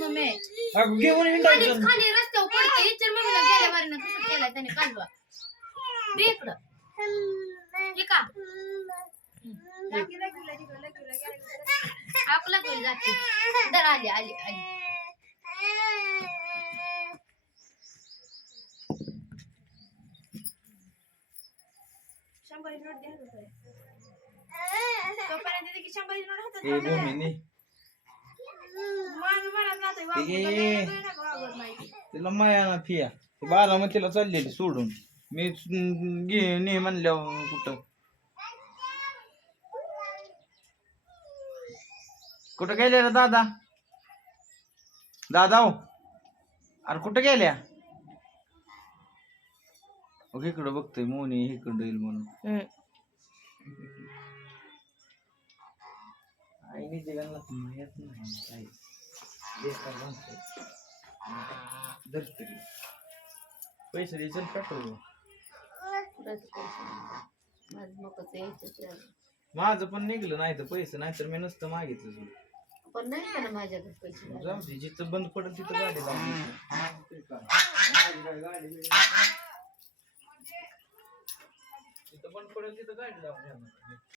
mummy घेऊन हिंडायचं खाली रस्त्यावर पडते इचर मम्मीला गेल्या वारीनं कसं केलाय त्याने कालवा दे इकडं हे का आपला कोण जाते दर आली आली आली शंभर नोट द्या तोपर्यंत की 100 नोट हातात ए भूमीने मान मला जातोय तिला माया ना फिया बारामतीला चाललेली सोडून मी ने म्हणल्यावर कुठं कुठं गेले रे दादा दादा हो अरे कुठं गेल्या इकडं बघतोय मोनी इकडं येईल म्हणून आईने जगाला माहित नाही काय बेकार म्हणतोय धरतरी पैसे द्यायचं पेट्रोल माझं पण निघलं नाही तर पैसे नाही तर मी नसतं मागितलं तुला पण नाही का ना माझ्याकडे पैसे जाऊ दे जिथं बंद पडेल तिथं गाडी लावून जिथं बंद पडेल तिथं गाडी लावून